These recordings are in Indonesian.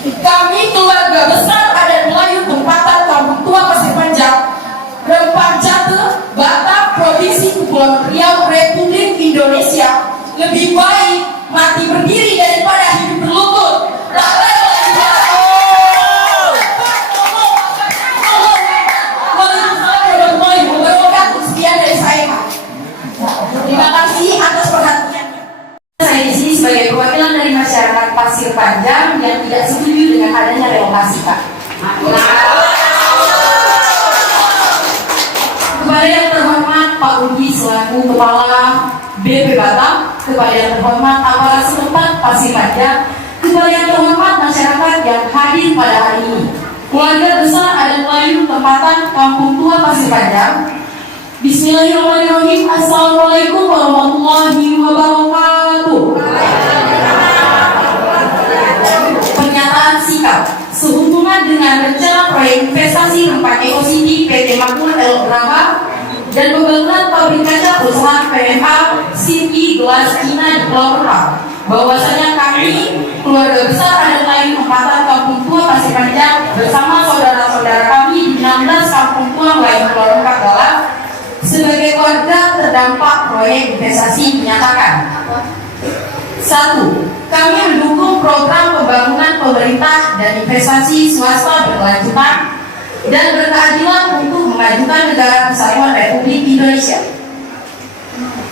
Kami keluarga besar adat Melayu tempatan Kampung Tua Pasir Panjang, Rempang Jate, Batam, Provinsi Kepulauan Riau, Republik Indonesia, lebih baik mati berdiri daripada hidup berlutut. Tak rela Terima kasih atas perhatiannya. Saya di sini sebagai perwakilan dari masyarakat Pasir Panjang yang tidak setuju dengan adanya relokasi, Pak. Kepada yang terhormat Pak Udi selaku Kepala BP Batam, kepada yang terhormat aparat setempat Pasir Panjang, kepada yang terhormat masyarakat yang hadir pada hari ini, keluarga besar adat Melayu tempatan Kampung Tua Pasir Panjang. Bismillahirrahmanirrahim. Assalamualaikum warahmatullahi wabarakatuh. Pernyataan sikap sehubungan dengan rencana proyek investasi Rempang Eco City PT Makmur Elgraha dan pembangunan pabrik kaca perusahaan PMA City Glass Cina di Pulau Rempang, bahwasanya kami keluarga besar adat Melayu tempatan Kampung Tua Pasir Panjang bersama saudara-saudara kami di 16 Kampung Tua Melayu Pulau Rempang Galang sebagai warga terdampak proyek investasi menyatakan: 1. Kami mendukung program pembangunan pemerintah dan investasi swasta berkelanjutan dan berkeadilan untuk memajukan negara kesatuan Republik Indonesia,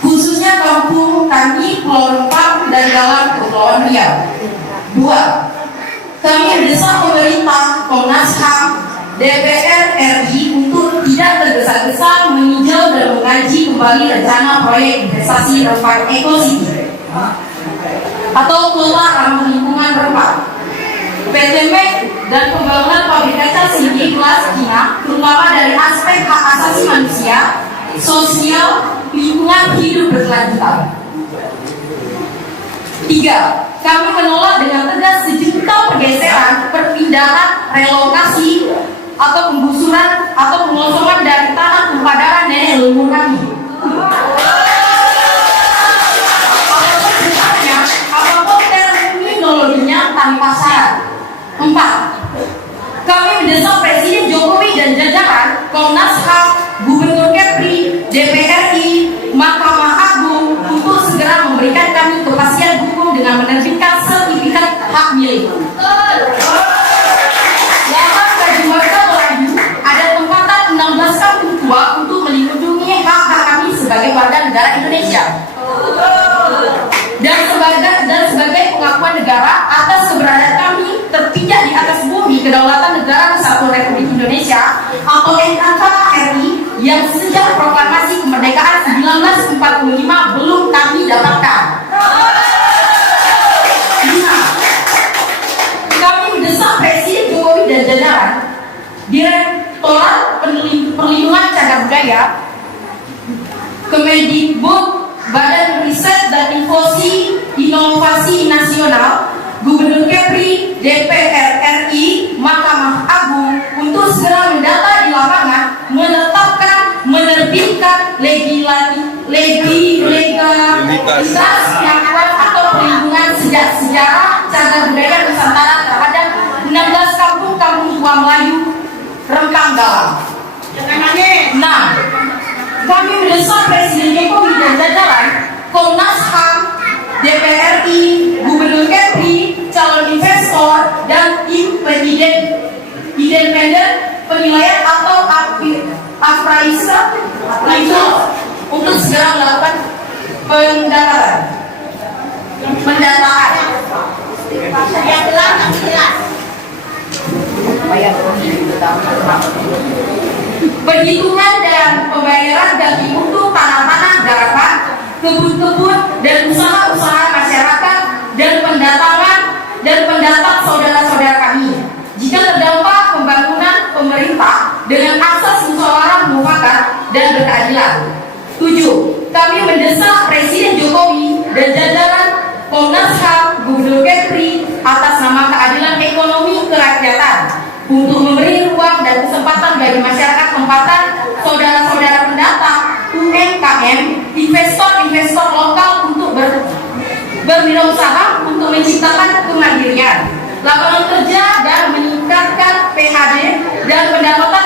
khususnya kampung kami Pulau Rempang dan Galang Kepulauan Riau. 2. Kami mendesak pemerintah, Komnas HAM, DPR RI untuk tidak tergesa-gesa meninjau dan mengkaji kembali rencana proyek investasi Rempang Eco City atau Kota Ramah Lingkungan Rempang, PT MEK, dan pembangunan pabrik kaca City Glass Cina, terutama dari aspek hak asasi manusia, sosial, lingkungan hidup berkelanjutan. 3. Kami menolak dengan tegas sejuta pergeseran, perpindahan, relokasi, atau penggusuran atau pengosongan dari tanah tumpah darah nenek leluhur kami. Apapun terminologinya tanpa syarat. 4. Kami mendesak Presiden Jokowi dan jajaran, Komnas HAM, Gubernur Kepri, DPR RI, Mahkamah Agung untuk segera memberikan kami kepastian hukum dengan menerbitkan sertifikat hak milik. Untuk melindungi hak-hak kami sebagai warga negara Indonesia dan sebagai pengakuan negara atas keberadaan kami terpijak di atas bumi kedaulatan negara Kesatuan Republik Indonesia atau NKRI yang sejak proklamasi kemerdekaan 1945 belum kami dapatkan. 5. Kami mendesak Presiden Jokowi dan jajaran, Direktorat Perlindungan Cagar Budaya, Kemendikbud, Badan Riset dan Inovasi Nasional, Gubernur Kepri, DPR RI, Mahkamah Agung untuk segera mendata di lapangan, menetapkan, menerbitkan legalitas pengakuan atau perlindungan sejarah cagar budaya Nusantara terhadap 16 kampung-kampung tua Melayu Rempang Galang. 6. Kami mendesak Presiden Jokowi dan jajaran, Komnas HAM, DPR RI, Gubernur Kepri, calon investor, dan independen penilaian atau appraisal untuk segera melakukan pendataan. Yang jelas. Perhitungan dan pembayaran bagi mutu tanah-tanah garapan, kebun-kebun dan usaha-usaha masyarakat dan pendataan saudara-saudara kami jika terdampak pembangunan pemerintah dengan asas musyawarah mufakat dan berkeadilan. 7. Kami mendesak Presiden Jokowi dan jajaran Komnas HAM, Gubernur Kepri atas nama keadilan ekonomi kerakyatan untuk memberi ruang dan kesempatan bagi masyarakat tempatan, saudara-saudara pendatang, UMKM, investor-investor lokal untuk berwirausaha untuk menciptakan kemandirian lapangan kerja dan meningkatkan PHD dan pendapatan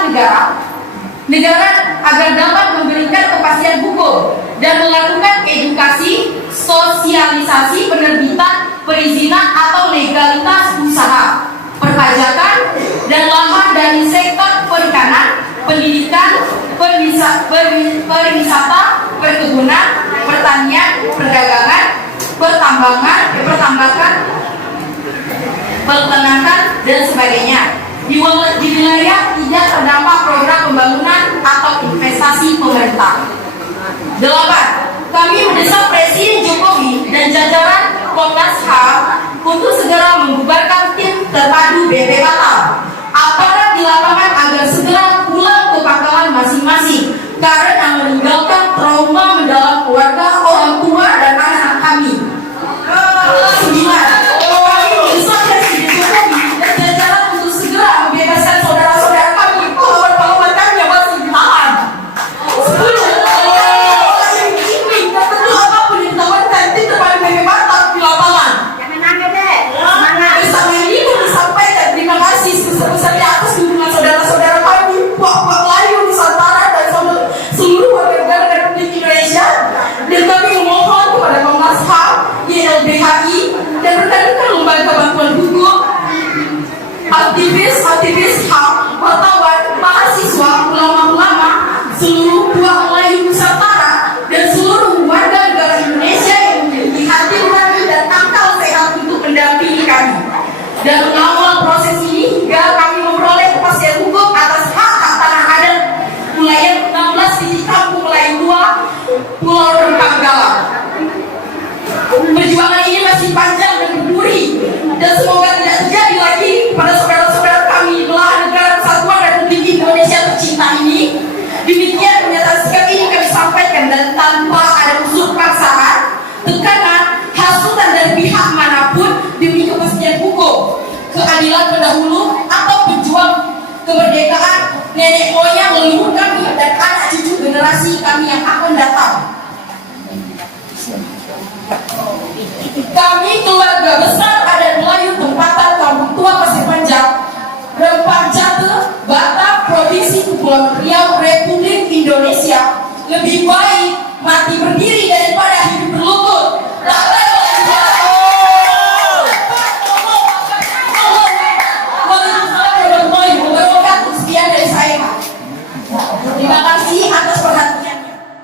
negara agar dapat memberikan kepastian hukum dan melakukan edukasi, sosialisasi penerbitan perizinan atau legalitas usaha, perpajakan dan lahan dari sektor perikanan, pendidikan, pariwisata, perkebunan, pertanian, perdagangan, pertambangan, peternakan dan sebagainya di wilayah tidak terdampak program pembangunan atau investasi pemerintah. 8. Kami mendesak Presiden Jokowi dan jajaran Komnas HAM untuk segera membubarkan tim terpadu BP Batam aparat di lapangan agar segera pulang ke pangkalan masing-masing karena meninggalkan trauma mendalam keluarga, orang tua dan anak kami. 9. Kami mendesak Presiden Jokowi dan jajaran untuk segera membebaskan saudara-saudara kami, pahlawan kami yang masih ditahan. 10. Bersama ini kami sampaikan terima kasih sebesar-besarnya atas dukungan saudara-saudara kami, Pak Melayu, Nusantara dan seluruh warga negara Republik Indonesia. Dan kami memohon kepada Komnas HAM, YLBHI dan rekan-rekan lembaga bantuan hukum, aktivis HAM, wartawan, mahasiswa, ulama-ulama, seluruh buah Melayu Nusantara dan seluruh warga negara Indonesia yang memiliki hati nurani dan akal sehat untuk mendampingi kami dan mengawal proses ini hingga kami memperoleh kepastian hukum atas hak tanah adat wilayah 16 titik kampung Melayu 2 Pulau Rempang Galang. Perjuangan ini masih panjang dan berduri dan semoga tidak terjadi lagi pada saudara-saudara kami di belahan negara Kesatuan Republik Indonesia tercinta ini. Demikian pernyataan sikap ini kami sampaikan dan tanpa ada unsur paksaan, tekanan, hasutan dari pihak manapun demi kepastian hukum, keadilan pendahulu atau pejuang kemerdekaan nenek moyang leluhur kami dan anak cucu generasi kami yang akan datang. Kami keluarga besar adat Melayu tempatan Kampung Tua Pasir Panjang, Rempang Jate, Batam, Provinsi Kepulauan Riau, Republik Indonesia lebih baik mati